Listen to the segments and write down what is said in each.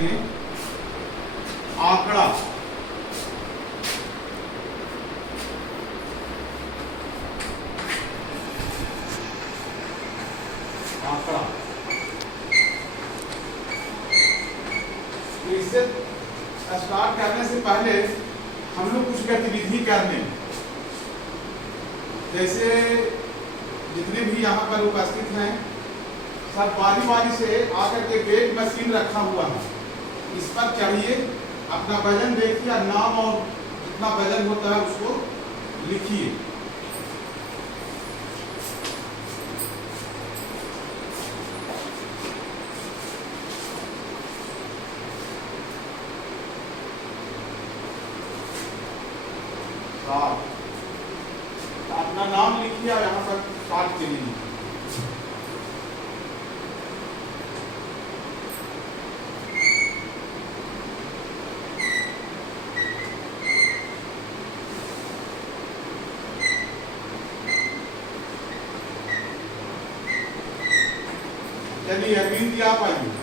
करेंगे आंकड़ा। आंकड़ा तो इससे स्टार्ट करने से पहले हम लोग कुछ गतिविधि कर लें। जैसे जितने भी यहाँ पर उपस्थित हैं सब बारी बारी से आकर के वेट मशीन रखा हुआ है, इस पर चढ़िए, अपना वजन देखिए और नाम और जितना वजन होता है उसको लिखिए। अपना नाम लिखिए और यहाँ पर स्टार्ट के लिए चलिए अरविंद जी आप आइए।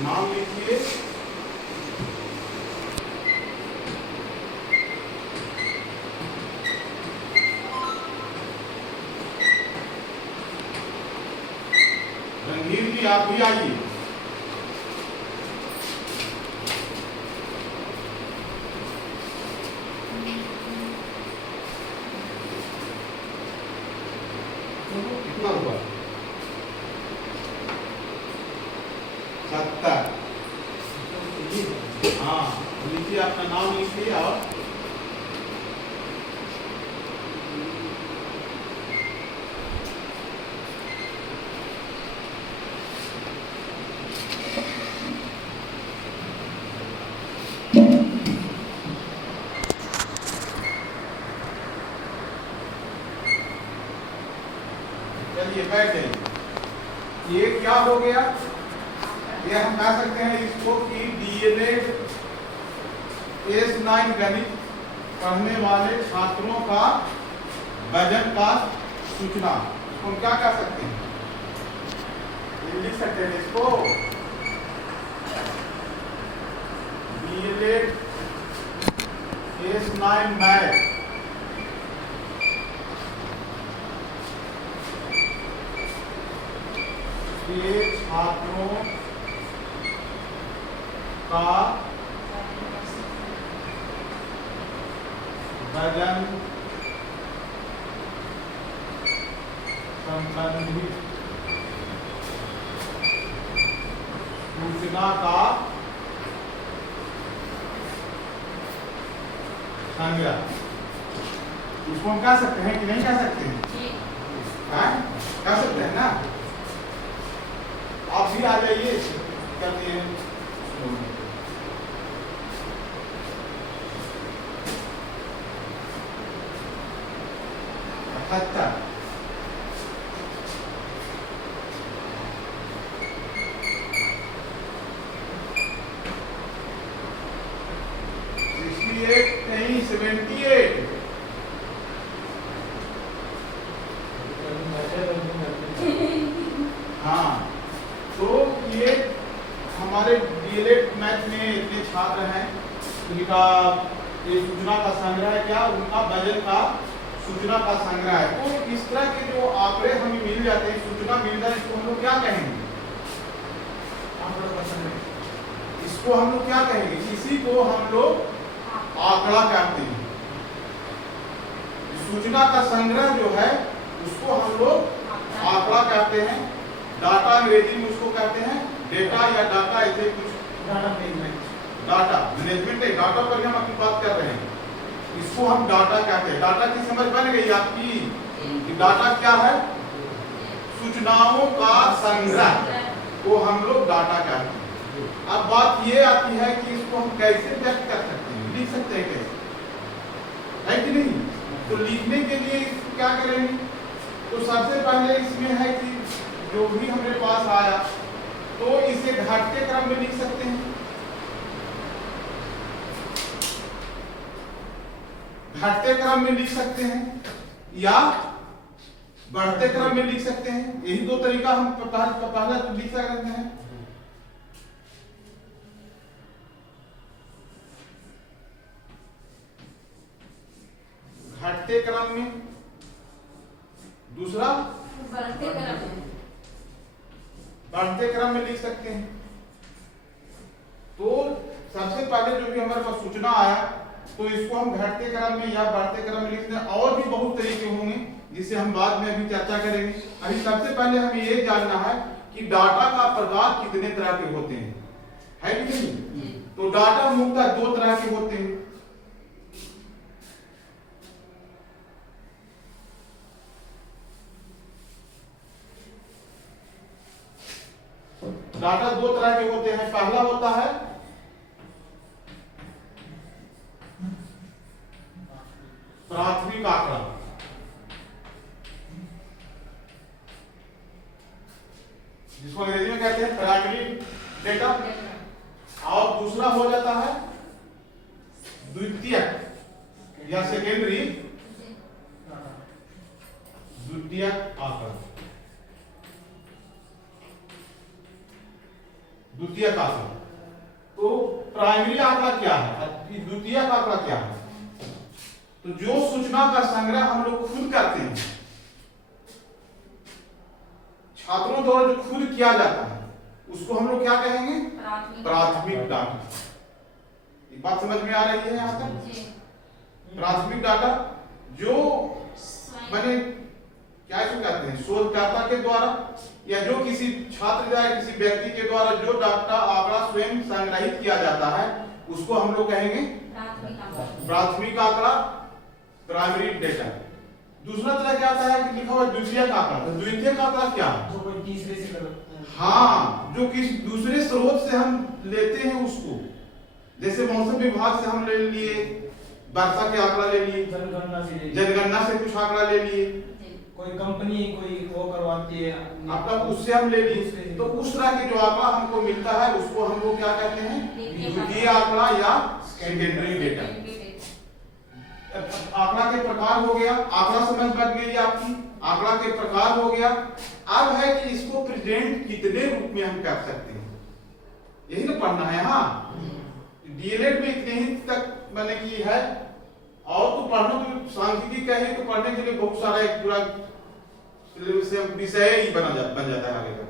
नाम लिखिए, रणधीर जी आप भी आइए। कितना हुआ? 70। हाँ लिखिए, अपना नाम लिखिए और चलिए बैठ जाइए। ये क्या हो गया? ये हम कह सकते हैं इसको कि डीएलएड S9 गणित पढ़ने वाले छात्रों का वजन का सूचना। इसको हम क्या कह सकते हैं? ये लिख सकते हैं इसको डीएलएड S9 मैथ के छात्रों का वजन संबंधित सूचना का संग्रह। इसको हम कह सकते हैं कि नहीं कह सकते हैं? कह सकते हैं ना? आप भी आ जाइए, करते हैं। 78 68 नहीं 78। हाँ तो ये हमारे डीएलएड मैथ में इतने छात्र हैं, उनका ये सूचना का संग्रह है। क्या उनका वजन का सूचना का संग्रह है। तो इस तरह के जो आंकड़े हमें मिल जाते हैं, सूचना मिल जाए, इसको हम लोग क्या कहेंगे? इसको हम लोग क्या कहेंगे? इसी को हम लोग आंकड़ा कहते हैं। सूचना का संग्रह जो है उसको हम लोग आंकड़ा कहते हैं। डाटा अंग्रेजी में उसको कहते हैं डेटा या डाटा, ऐसे कुछ डाटा मैनेजमेंट है। डाटा पर हम अपनी बात कर रहे हैं, इसको हम डाटा कहते हैं। डाटा की समझ बन गई आपकी कि डाटा क्या है? सूचनाओं का संग्रह को हम लोग डाटा कहते हैं। अब बात ये आती है कि इसको हम कैसे व्यक्त कर सकते हैं, लिख सकते हैं कैसे, है कि नहीं? तो लिखने के लिए क्या करेंगे? तो सबसे पहले इसमें है कि जो भी हमारे पास आया तो इसे घटते क्रम में लिख सकते हैं, घटते क्रम में लिख सकते हैं या बढ़ते क्रम में लिख सकते हैं। यही दो तरीका हम पहला तो लिख सकते हैं। घटते क्रम में, दूसरा बढ़ते क्रम में, बढ़ते क्रम में लिख सकते हैं। तो सबसे पहले जो भी हमारे पास सूचना आया तो इसको हम घटते क्रम में या बढ़ते क्रम में लिखते हैं। और भी बहुत तरीके होंगे जिसे हम बाद में अभी चर्चा करेंगे। अभी सबसे पहले हमें ये जानना है कि डाटा का प्रकार कितने तरह के होते हैं, है कि नहीं? तो डाटा मुख्यतः दो तरह के होते हैं। डाटा दो तरह के होते हैं। पहला होता है प्राथमिक आंकड़ा, जिसको अंग्रेजी में कहते हैं प्राइमरी डेटा, और दूसरा हो जाता है द्वितीयक या सेकेंडरी, द्वितीयक आंकड़ा, द्वितीयक आंकड़ा। तो प्राइमरी आंकड़ा क्या है, द्वितीयक आंकड़ा क्या है? तो जो सूचना का संग्रह हम लोग खुद करते हैं, छात्रों द्वारा जो खुद किया जाता है उसको हम लोग क्या कहेंगे? प्राथमिक डाटा। ये बात समझ में आ रही है यहाँ तक? प्राथमिक डाटा जो माने क्या इसको कहते हैं, शोधकर्ता के द्वारा या जो किसी छात्र या किसी व्यक्ति के द्वारा जो डाटा आंकड़ा स्वयं संग्रहित किया जाता है उसको हम लोग कहेंगे प्राथमिक आंकड़ा, प्राइमरी डेटा। दूसरा तरह क्या आता है कि लिखा हुआ द्वितीयक आंकड़ा। तो द्वितीयक आंकड़ा क्या है? जो कोई तीसरे से हाँ, जो किसी दूसरे स्रोत से हम लेते हैं उसको, जैसे मौसम विभाग से हम ले लिए, वर्षा के आंकड़ा ले लिए, जनगणना से कुछ आंकड़ा ले लिए, कोई कंपनी कोई वो करवाती है आपका, उससे हम ले लिए। तो उस तरह के जो आंकड़ा हमको मिलता है उसको हम लोग क्या कहते हैं? द्वितीय आंकड़ा या सेकेंडरी डेटा। आंकड़ा के प्रकार हो गया, आंकड़ा समझ बन गई आपकी, आंकड़ा के प्रकार हो गया। अब है कि इसको प्रेजेंट कितने रूप में हम कर सकते हैं, यही ना पढ़ना है। हाँ, डीएलएड में इतने ही तक मैंने की है, और तो पढ़ना तो सांख्यिकी कहे तो पढ़ने के लिए बहुत सारा एक पूरा विषय ही बन जाता है आगे का।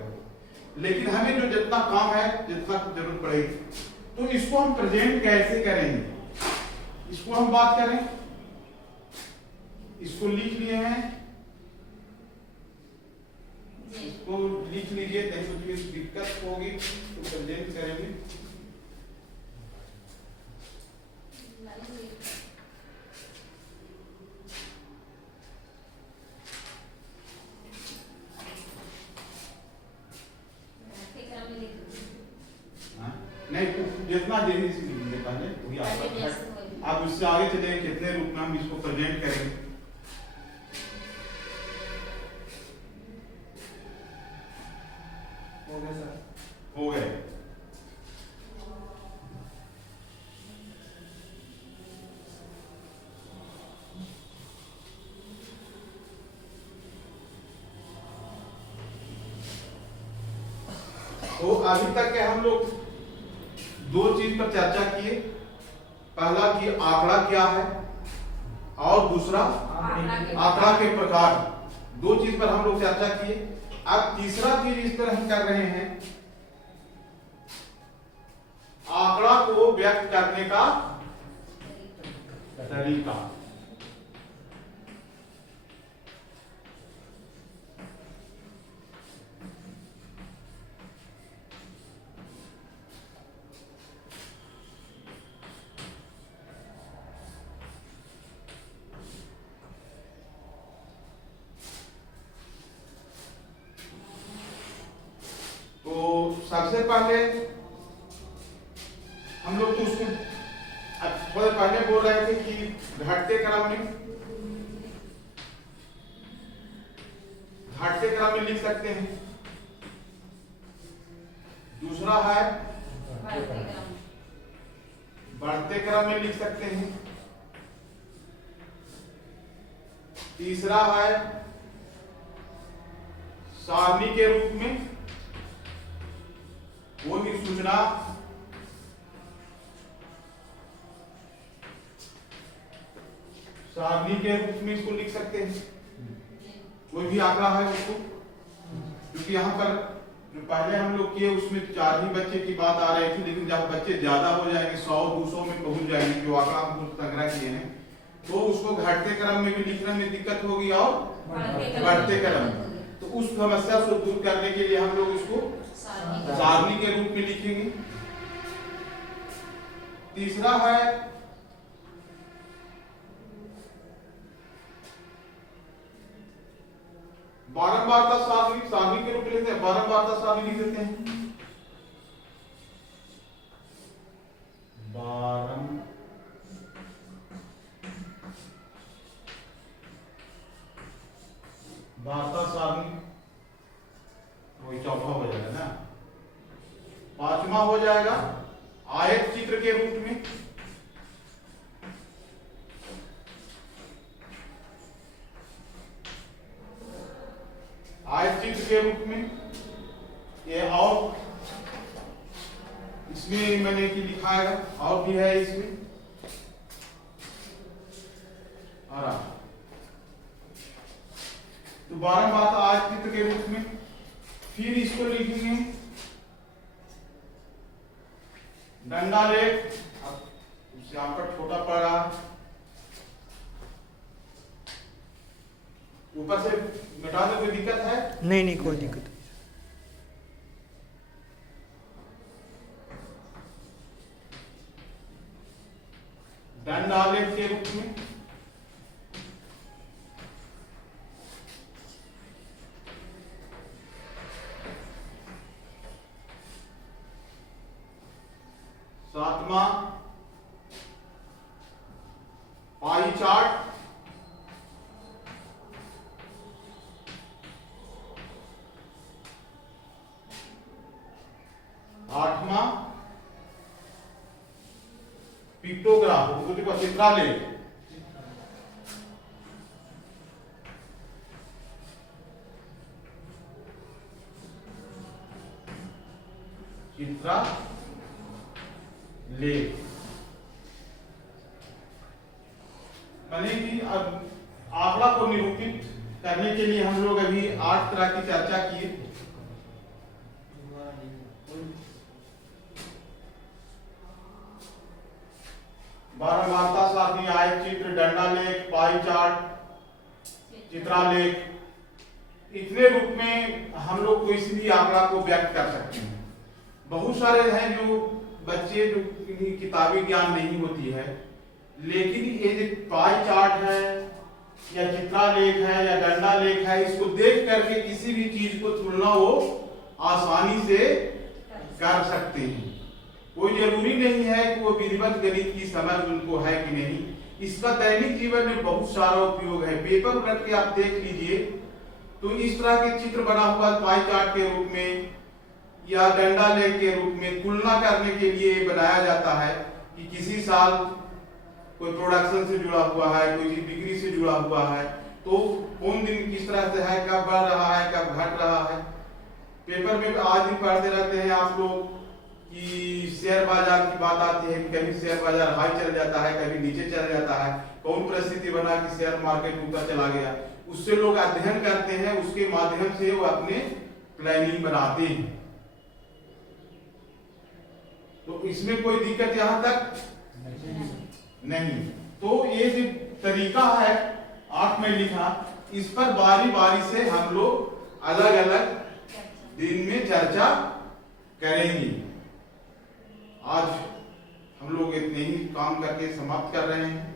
लेकिन हमें जो जितना काम है, जितना जरूरत पड़ेगी, तो इसको हम प्रेजेंट कैसे करेंगे, इसको हम बात करें। इसको लिख लिए हैं, इसको लिख लीजिए, नहीं तो फिर दिक्कत होगी, तो प्रेजेंट करेंगे। नहीं तो जितना देरी से लिखेंगे पहले वही आपका, आप उससे आगे चलेंगे कितने रूप में हम इसको प्रेजेंट करेंगे। हो गया सर, हो गए। तो अभी तक के हम लोग दो चीज पर चर्चा किए। पहला कि आंकड़ा क्या है, और दूसरा आंकड़ा के प्रकार। दो चीज पर हम लोग चर्चा किए। अब तीसरा चीज इस पर हम कर रहे हैं, आंकड़ा को व्यक्त करने का तरीका। सबसे पहले हम लोग तो उसको थोड़े पहले बोल रहे थे कि घटते क्रम में घटते क्रम में लिख सकते हैं। दूसरा है बढ़ते क्रम। बढ़ते क्रम में लिख सकते हैं। तीसरा है सारणी के रूप में, वो भी सूचना सारणी के रूप में इसको लिख सकते हैं। कोई भी आंकड़ा है उसको, क्योंकि यहाँ पर जो पहले हम लोग किए उसमें 4 ही बच्चे की बात आ रही थी, लेकिन जब बच्चे ज्यादा हो जाएंगे 100-200 में पहुंच जाएंगे जो आंकड़ा हम लोग संग्रह किए हैं, तो उसको घटते क्रम में भी लिखने में दिक्कत होगी और बढ़ते क्रम। तो उस समस्या को दूर करने के लिए हम लोग इसको सारणी के रूप में लिखेंगे। तीसरा है बारंबारता सारणी, सारणी के रूप में लिखते हैं, बारंबारता सारणी लिख देते हैं। बारंबारता सारणी वही चौथा हो जाएगा ना। पांचवा हो जाएगा आयत चित्र के रूप में। आयत चित्र के रूप में ये, और इसमें मैंने कि लिखा है और भी है इसमें। तो बारंबार आयत चित्र के रूप में। फिर इसको लिखेंगे डंडा लेख, यहाँ पर छोटा पड़ रहा, ऊपर से मिटा दो, कोई दिक्कत है? नहीं कोई दिक्कत नहीं। डंडा लेख के रूप में। सातवां पाई चार्ट। आठवां पिक्टोग्राफ, चित्रालेख। चित्रालेख माने कि अब आंकड़ा को निरूपित करने के लिए हम लोग अभी 8 तरह की चर्चा किए। बारंबारता सारणी, आयत चित्र, डंडा लेख, पाई चार्ट, चित्रालेख, इतने रूप में हम लोग कोई भी आंकड़ा को व्यक्त कर सकते हैं। बहुत सारे हैं जो बच्चे जो किताबी ज्ञान नहीं होती है, लेकिन ये जो पाई चार्ट है या चित्रालेख है या डंडा लेख है, इसको देख करके किसी भी चीज को तुलना वो आसानी से कर सकते हैं। कोई जरूरी नहीं है कि वो विधिवत गणित की समझ उनको है कि नहीं। इसका दैनिक जीवन में बहुत सारा उपयोग है। पेपर उलट के आप देख लीजिए तो इस तरह के चित्र बना हुआ पाई चार्ट के रूप में या डंडा लेख के रूप में तुलना करने के लिए बनाया जाता है कि किसी साल कोई प्रोडक्शन से जुड़ा हुआ है, कोई बिक्री से जुड़ा हुआ है, तो कौन दिन किस तरह से है, कब बढ़ रहा है, कब घट रहा है। पेपर में आज भी पढ़ते रहते हैं आप लोग कि शेयर बाजार की बात आती है कि कभी शेयर बाजार हाई चल जाता है, कभी नीचे चल जाता है, कौन परिस्थिति बना कि शेयर मार्केट ऊपर चला गया। उससे लोग अध्ययन करते हैं, उसके माध्यम से वो अपने प्लानिंग बनाते हैं। तो इसमें कोई दिक्कत यहाँ तक नहीं। तो ये जो तरीका है 8 में लिखा, इस पर बारी बारी से हम लोग अलग अलग दिन में चर्चा करेंगे। आज हम लोग इतने ही काम करके समाप्त कर रहे हैं।